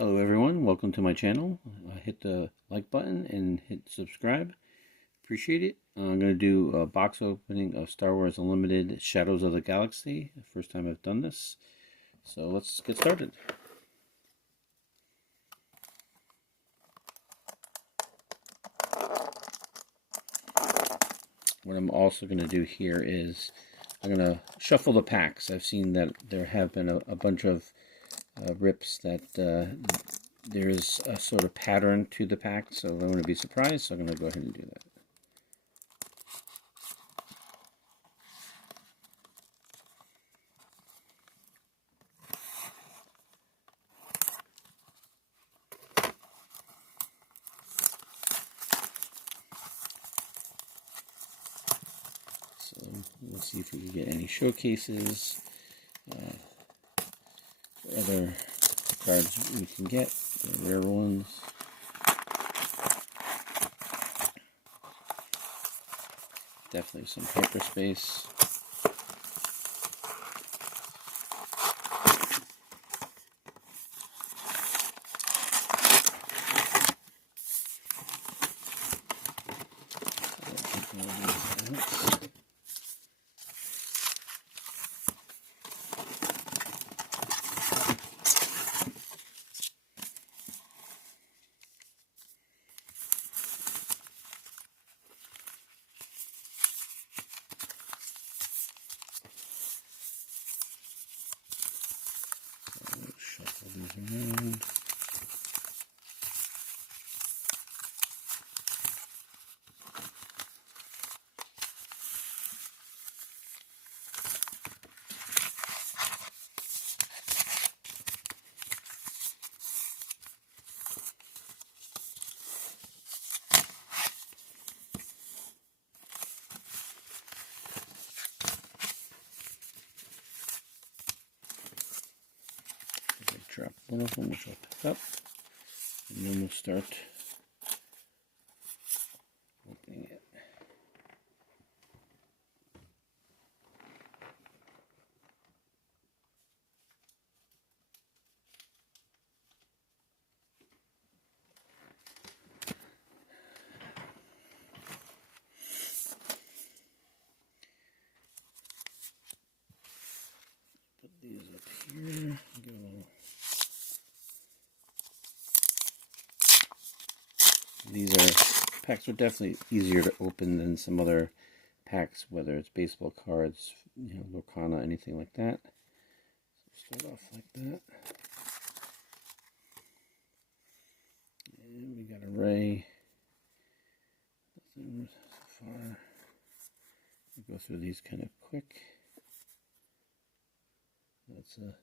Hello everyone, welcome to my channel. Hit the like button and hit subscribe. Appreciate it. I'm going to do a box opening of Star Wars Unlimited Shadows of the Galaxy. First time I've done this. So let's get started. What I'm also going to do here is I'm going to shuffle the packs. I've seen that there have been a bunch of rips that there is a sort of pattern to the pack, so I don't want to be surprised, so I'm going to go ahead and do that. So we'll see if we can get any showcases, other cards we can get, the rare ones. Definitely some hyperspace. Shuffle these around. Drop one of them, which I'll pick up, and then we'll start opening it. Put these up here. Get a little. Packs are definitely easier to open than some other packs, whether it's baseball cards, Lorcana, anything like that. So start off like that. And we got a Ray. Nothing so far. We go through these kind of quick. That's a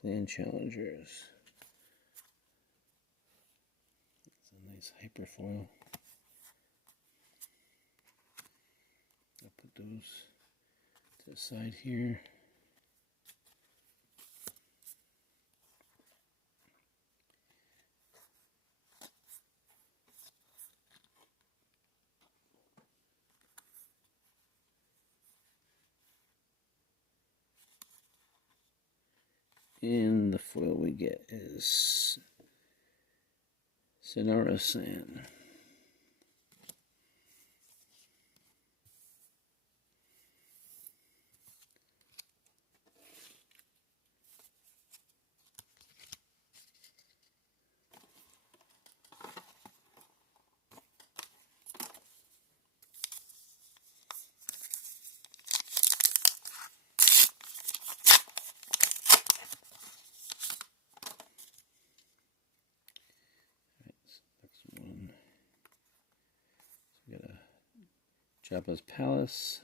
Clan Challengers. That's a nice hyperfoil. I'll put those to the side here. And the foil we get is Synara San. Next one. So we got a Jabba's Palace.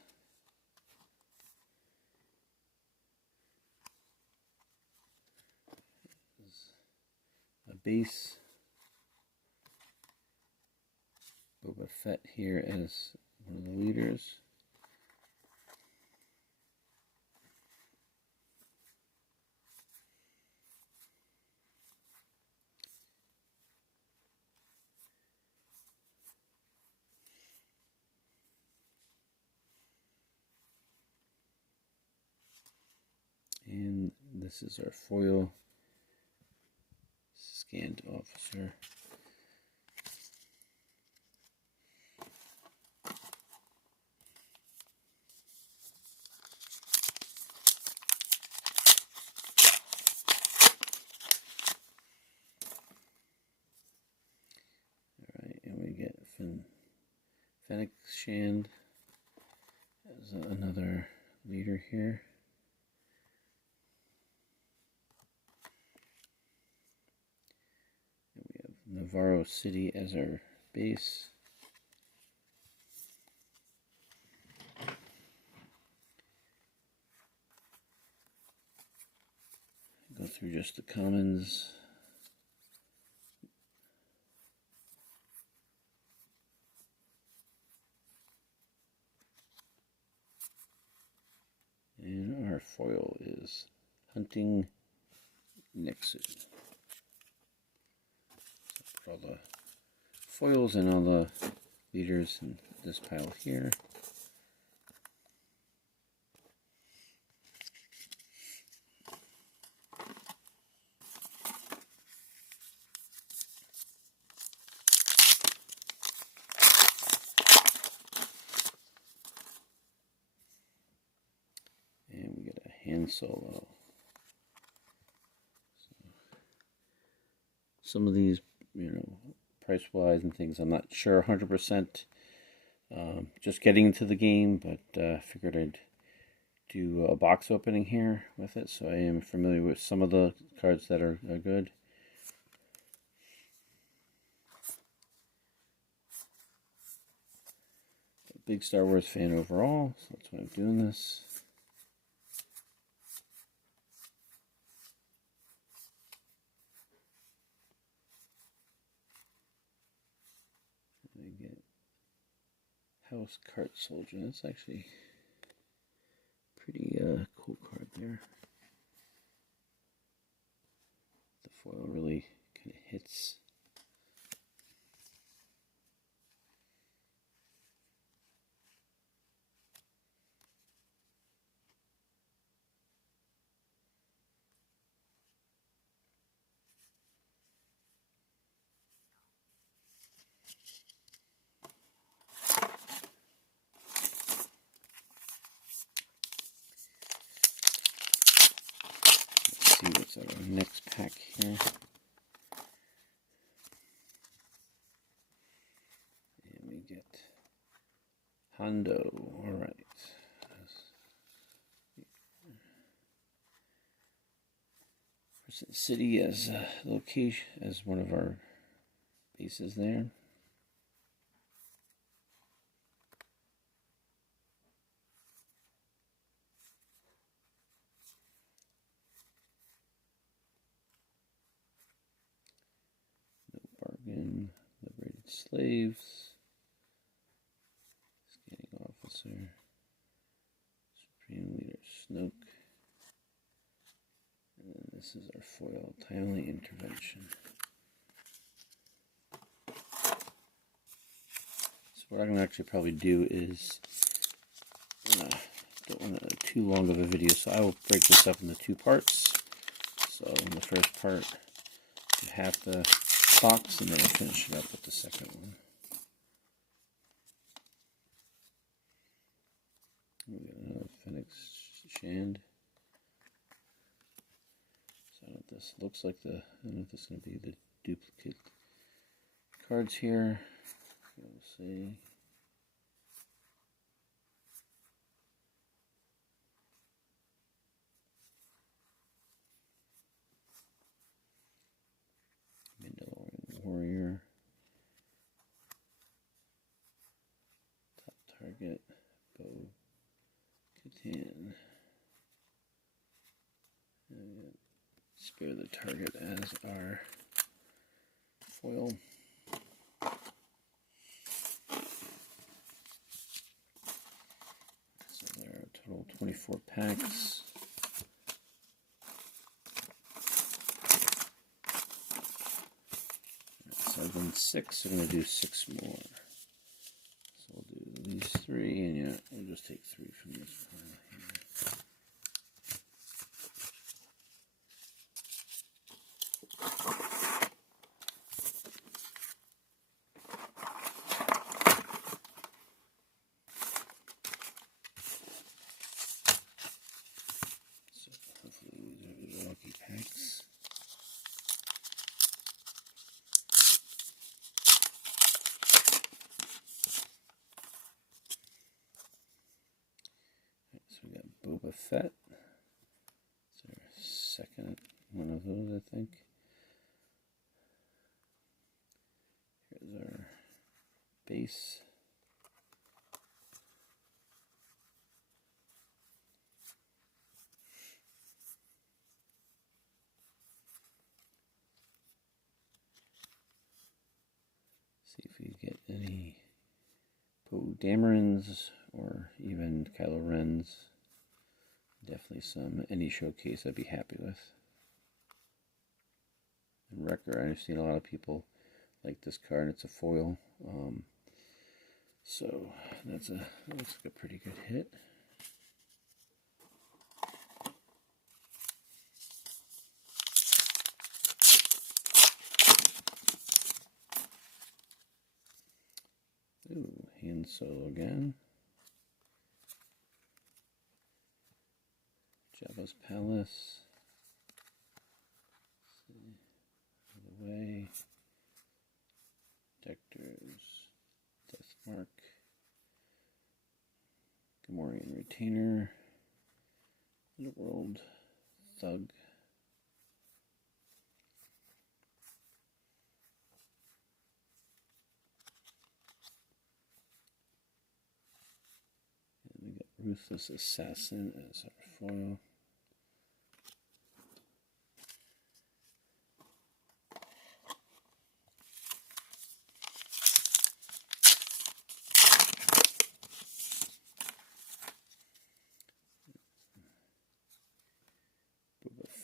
A base. Boba Fett here as one of the leaders. And this is our foil scanned officer. Alright, and we get Fennec Shand as another leader here. And we have Navarro City as our base. Go through just the commons. And our foil is Hunting Nixon. So put all the foils and all the leaders in this pile here. And we get a Han Solo. So, some of these, price-wise and things, I'm not sure 100%. Just getting into the game, but figured I'd do a box opening here with it, so I am familiar with some of the cards that are good. Big Star Wars fan overall, so that's why I'm doing this. I get House Cart Soldier. That's actually a pretty cool card there. The foil really kind of hits. See what's our next pack here. And we get Hondo. Alright. Crescent City as a location, as one of our bases there. Bargain, Liberated Slaves, Scanning Officer, Supreme Leader Snoke, and then this is our foil, Timely Intervention. So what I'm going to actually probably do is, don't want too long of a video, so I will break this up into two parts. So in the first part, you have the box, and then I'll finish it up with the second one. We got another Fennec Shand. So I don't know if this looks like I don't know if this is going to be the duplicate cards here. We'll see. Mandalorian Warrior. Top target. Bo Katan. Spare the target as our foil. So there are a total 24 packs. So I've done 6, so I'm going to do 6 more. So we'll do these 3, and yeah, we'll just take 3 from this pile here. think. Here's our base. See if we get any Poe Damerons or even Kylo Rens. Definitely any showcase I'd be happy with. And Wrecker, I've seen a lot of people like this card. It's a foil. So that looks like a pretty good hit. Ooh, Han Solo again. Jabba's Palace. The way. Dectors. Deathmark. Gamorrean Retainer. Underworld. Thug. And we got Ruthless Assassin as our foil.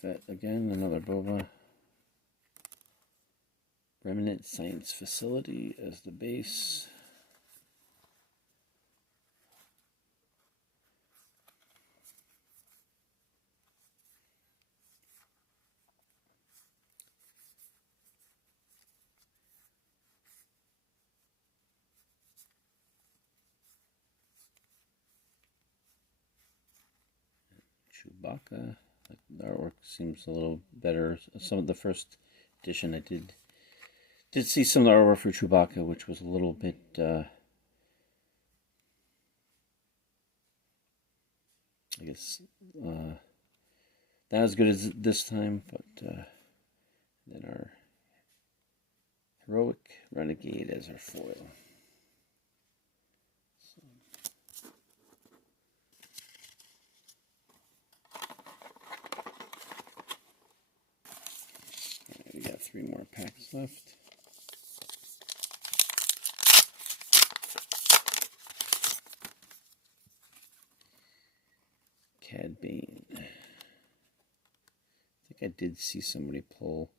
Fett again, another Boba. Remnant Science Facility as the base. Chewbacca. The artwork seems a little better. Some of the first edition I did see some of the artwork for Chewbacca, which was a little bit I guess not as good as this time, but then our Heroic Renegade as our foil. We got 3 more packs left. Cad Bane. I think I did see somebody pull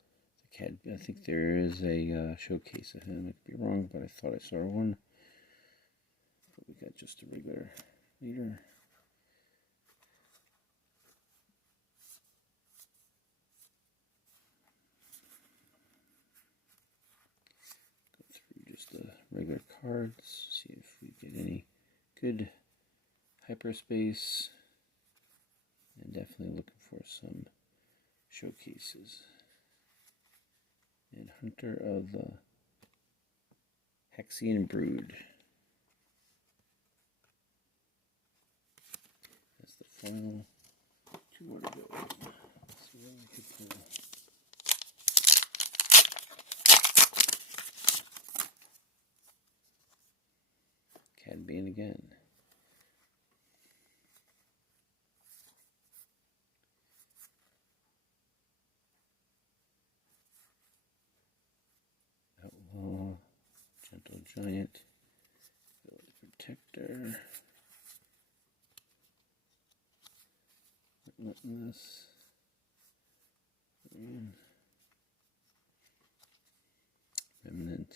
the Cad. I think there is a showcase of him. I could be wrong, but I thought I saw one. But we got just a regular leader. The regular cards, see if we get any good hyperspace, and definitely looking for some showcases. And Hunter of the Hexian Brood. That's the final 2 more to go. Let's see what we could pull. Cad Bane again. Outlaw, Gentle Giant, Ability Protector, Relentless, Remnant.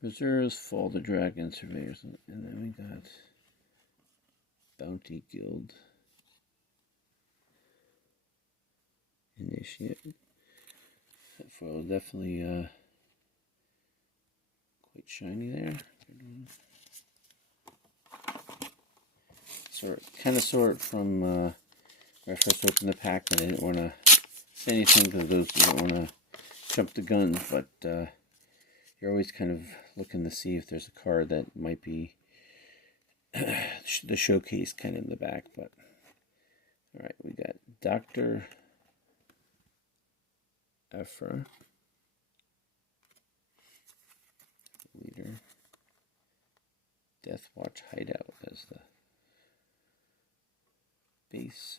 Reserves, Fall the Dragon, Surveyors, and then we got Bounty Guild. Initiate. That foil is definitely quite shiny there. Kind of saw it from where I first opened the pack, and I didn't want to say anything because those who don't want to jump the gun, but you're always kind of looking to see if there's a card that might be the showcase kind of in the back. But all right, we got Dr. Aphra. Leader. Death Watch Hideout as the base.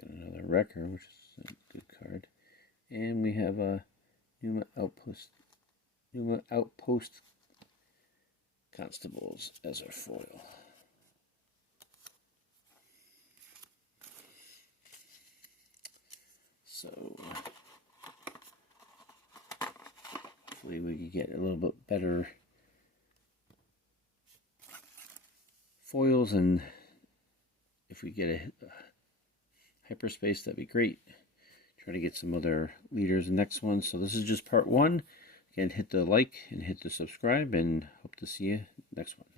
Got another Wrecker, which is a good card. And we have a Numa Outpost Constables as our foil. So hopefully we can get a little bit better foils, and if we get a hyperspace, that'd be great. Try to get some other leaders in the next one. So this is just part one. Again, hit the like and hit the subscribe, and hope to see you next one.